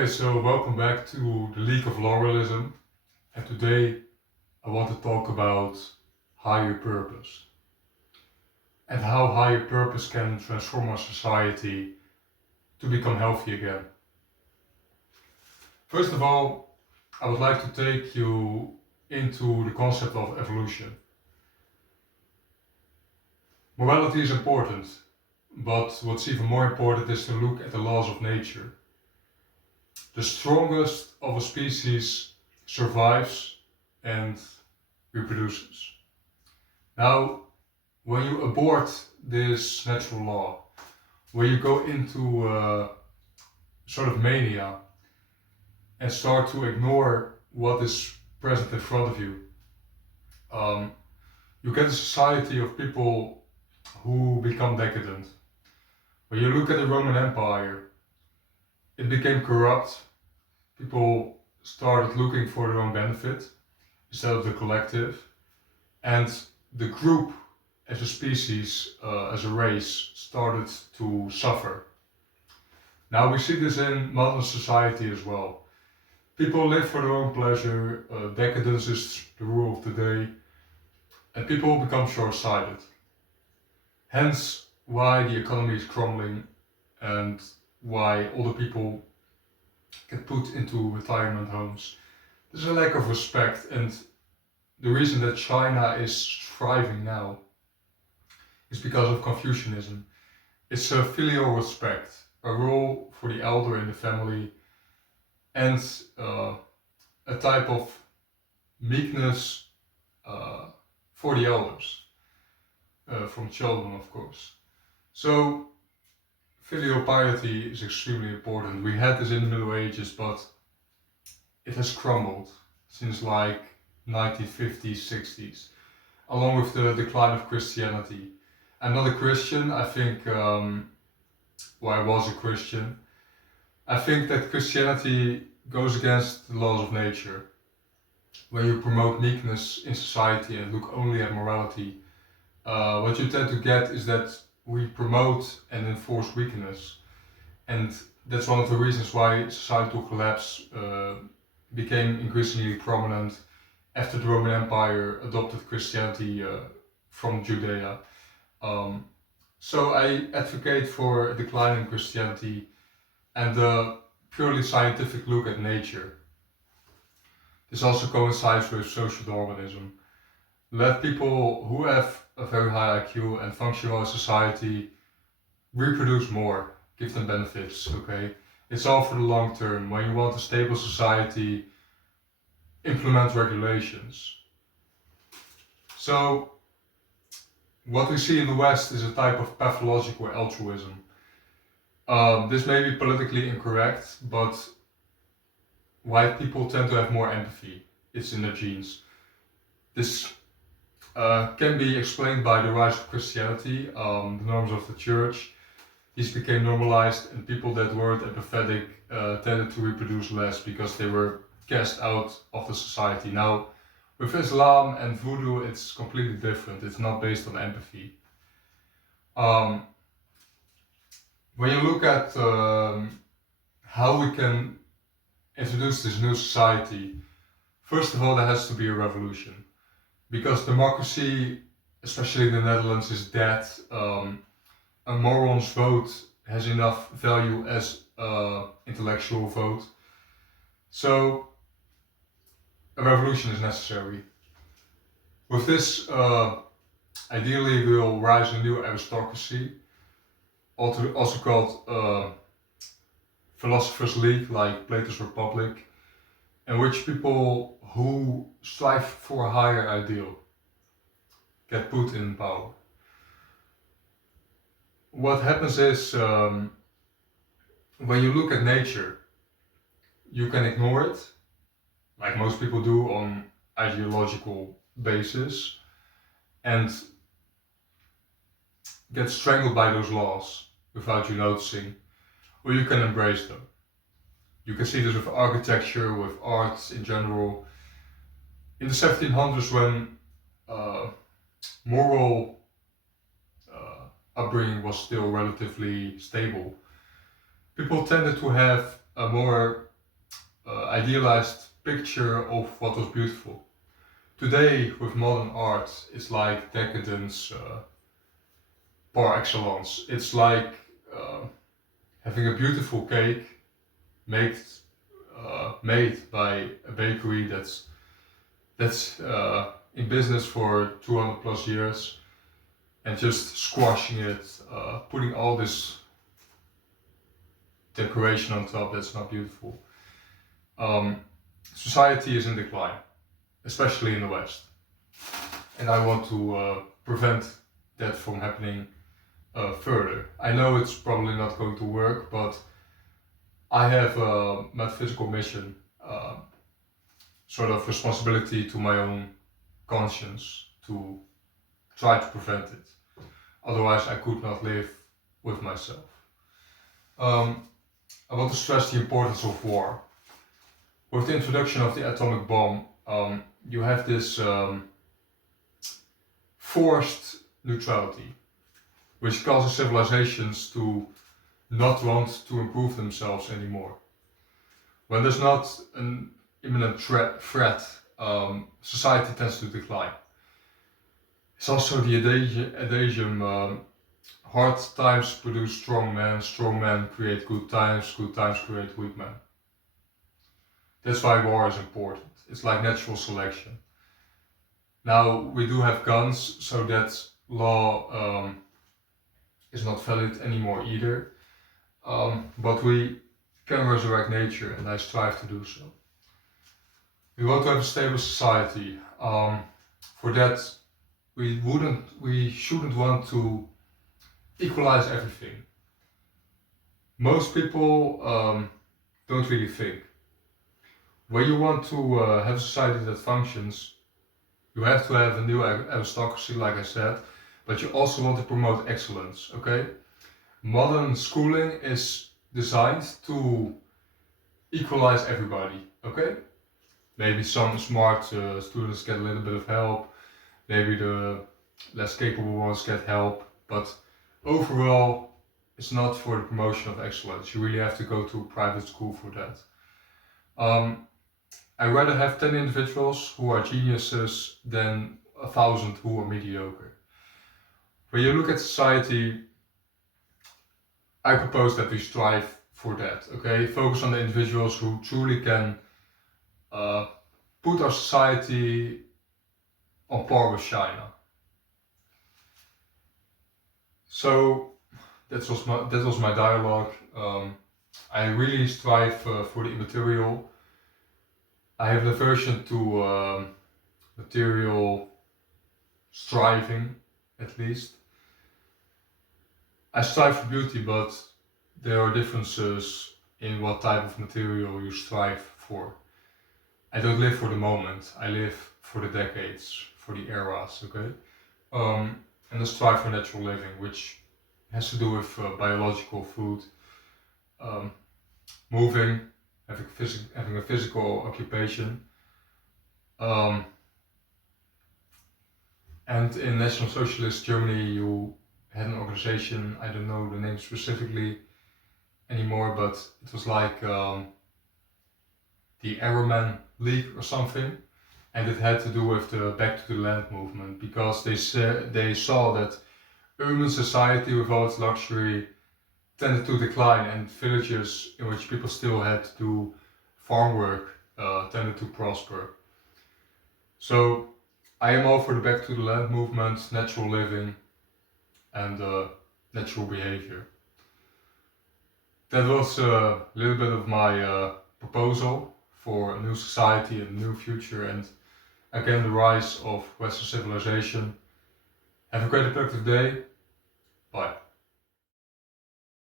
Okay, so welcome back to the League of Lauralism, and today I want to talk about higher purpose and how higher purpose can transform our society to become healthy again. First of all, I would like to take you into the concept of evolution. Morality is important, but what's even more important is to look at the laws of nature. The strongest of a species survives and reproduces. Now, when you abort this natural law, when you go into sort of mania and start to ignore what is present in front of you, um, you get a society of people who become decadent. When you look at the Roman Empire, it became corrupt. People started looking for their own benefit instead of the collective, and the group as a species, as a race, started to suffer. Now we see this in modern society as well. People live for their own pleasure, decadence is the rule of the day, and people become short-sighted. Hence why the economy is crumbling and why older people get put into retirement homes. There's a lack of respect, and the reason that China is thriving now is because of Confucianism. It's a filial respect, a role for the elder in the family, and a type of meekness for the elders, from children, of course. So, filial piety is extremely important. We had this in the Middle Ages, but it has crumbled since like 1950s, 60s, along with the decline of Christianity. I'm not a Christian. I think, well, I was a Christian. I think that Christianity goes against the laws of nature. When you promote meekness in society and look only at morality, what you tend to get is that we promote and enforce weakness. And that's one of the reasons why societal collapse became increasingly prominent after the Roman Empire adopted Christianity from Judea. So I advocate for a decline in Christianity and a purely scientific look at nature. This also coincides with social Darwinism. Let people who have a very high IQ and function well in society reproduce more, give them benefits, okay? It's all for the long term. When you want a stable society, implement regulations. So, what we see in the West is a type of pathological altruism. This may be politically incorrect, but white people tend to have more empathy. It's in their genes. This can be explained by the rise of Christianity, the norms of the church. These became normalized, and people that weren't empathetic tended to reproduce less because they were cast out of the society. Now, with Islam and Voodoo, it's completely different. It's not based on empathy. When you look at how we can introduce this new society, first of all, there has to be a revolution. Because democracy, especially in the Netherlands, is dead. A moron's vote has enough value as an intellectual vote. So, a revolution is necessary. With this, ideally, will rise a new aristocracy, also called Philosophers' League, like Plato's Republic, in which people who strive for a higher ideal get put in power. What happens is, when you look at nature, you can ignore it, like most people do on ideological basis, and get strangled by those laws without you noticing, or you can embrace them. You can see this with architecture, with art in general. In the 1700s, when moral upbringing was still relatively stable, people tended to have a more idealized picture of what was beautiful. Today, with modern art, it's like decadence par excellence. It's like having a beautiful cake made made by a bakery that's in business for 200 plus years, and just squashing it, putting all this decoration on top that's not beautiful. Society is in decline, especially in the West, and I want to prevent that from happening further. I know it's probably not going to work, but I have a metaphysical mission, sort of responsibility to my own conscience to try to prevent it. Otherwise, I could not live with myself. I want to stress the importance of war. With the introduction of the atomic bomb, you have this forced neutrality, which causes civilizations to not want to improve themselves anymore. When there's not an imminent threat, society tends to decline. It's also the adagium, hard times produce strong men create good times create weak men. That's why war is important. It's like natural selection. Now, we do have guns, so that law is not valid anymore either. But we can resurrect nature, and I strive to do so. We want to have a stable society. For that, we shouldn't want to equalize everything. Most people don't really think. When you want to have a society that functions, you have to have a new aristocracy, like I said, but you also want to promote excellence, okay? Modern schooling is designed to equalize everybody, okay? Maybe some smart students get a little bit of help, maybe the less capable ones get help, but overall, it's not for the promotion of excellence. You really have to go to a private school for that. I'd rather have 10 individuals who are geniuses than 1,000 who are mediocre. When you look at society, I propose that we strive for that, okay? Focus on the individuals who truly can put our society on par with China. So that was my dialogue. I really strive for the immaterial. I have an aversion to material striving, at least. I strive for beauty, but there are differences in what type of material you strive for. I don't live for the moment, I live for the decades, for the eras, okay? And I strive for natural living, which has to do with biological food, moving, having a physical occupation. And in National Socialist Germany, you had an organization, I don't know the name specifically anymore, but it was like the Arrowman League or something, and it had to do with the Back to the Land movement, because they saw that urban society with all its luxury tended to decline, and villages in which people still had to do farm work tended to prosper. So I am all for the Back to the Land movement, natural living, and natural behavior. That was a little bit of my proposal for a new society and a new future, and again the rise of Western civilization. Have a great and productive day. Bye.